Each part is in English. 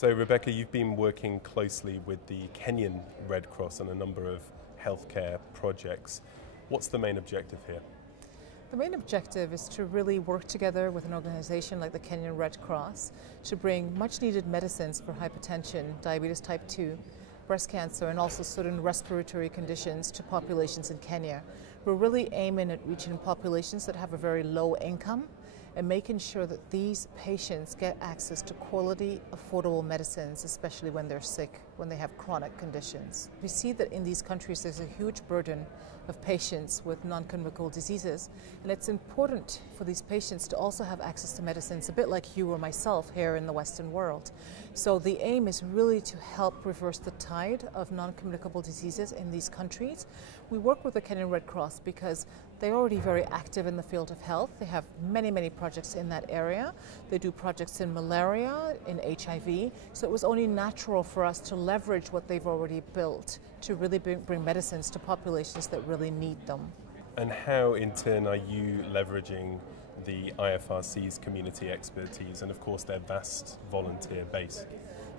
So Rebecca, you've been working closely with the Kenyan Red Cross on a number of healthcare projects. What's the main objective here? The main objective is to really work together with an organization like the Kenyan Red Cross to bring much needed medicines for hypertension, diabetes type 2, breast cancer, and also certain respiratory conditions to populations in Kenya. We're really aiming at reaching populations that have a very low income and making sure that these patients get access to quality, affordable medicines, especially when they're sick, when they have chronic conditions. We see that in these countries there's a huge burden of patients with non-communicable diseases, and it's important for these patients to also have access to medicines, a bit like you or myself here in the Western world. So the aim is really to help reverse the tide of non-communicable diseases in these countries. We work with the Kenyan Red Cross because they're already very active in the field of health. They have many projects in that area. They do projects in malaria, in HIV, so it was only natural for us to leverage what they've already built to really bring medicines to populations that really need them. And how, in turn, are you leveraging the IFRC's community expertise and, of course, their vast volunteer base?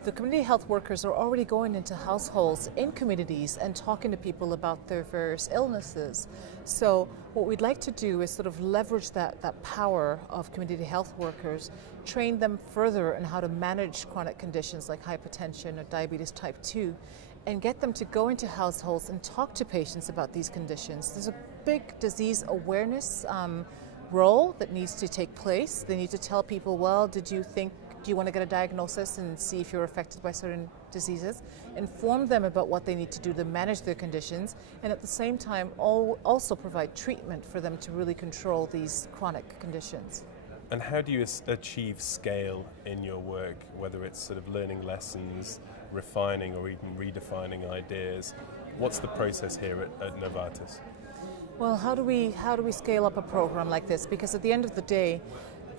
The community health workers are already going into households in communities and talking to people about their various illnesses. So what we'd like to do is sort of leverage that power of community health workers, train them further in how to manage chronic conditions like hypertension or diabetes type 2, and get them to go into households and talk to patients about these conditions. There's a big disease awareness role that needs to take place. They need to tell people, well, do you want to get a diagnosis and see if you're affected by certain diseases? Inform them about what they need to do to manage their conditions, and at the same time also provide treatment for them to really control these chronic conditions. And how do you achieve scale in your work, whether it's sort of learning lessons, refining or even redefining ideas? What's the process here at Novartis? Well, how do we scale up a program like this? Because at the end of the day,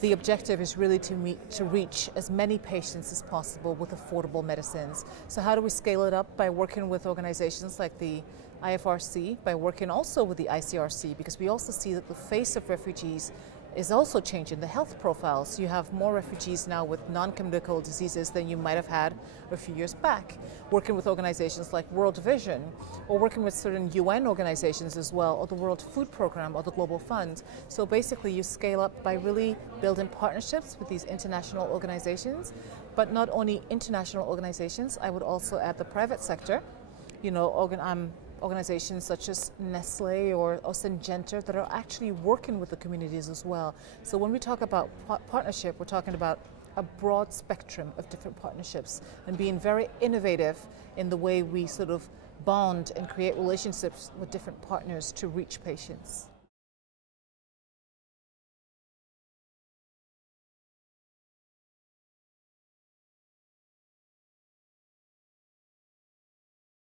the objective is really to reach as many patients as possible with affordable medicines. So how do we scale it up? By working with organizations like the IFRC, by working also with the ICRC, because we also see that the face of refugees is also changing the health profiles. You have more refugees now with non-communicable diseases than you might have had a few years back. Working with organizations like World Vision, or working with certain UN organizations as well, or the World Food Program, or the Global Fund. So basically you scale up by really building partnerships with these international organizations, but not only international organizations, I would also add the private sector, organizations such as Nestle or Syngenta that are actually working with the communities as well. So when we talk about partnership, we're talking about a broad spectrum of different partnerships and being very innovative in the way we sort of bond and create relationships with different partners to reach patients.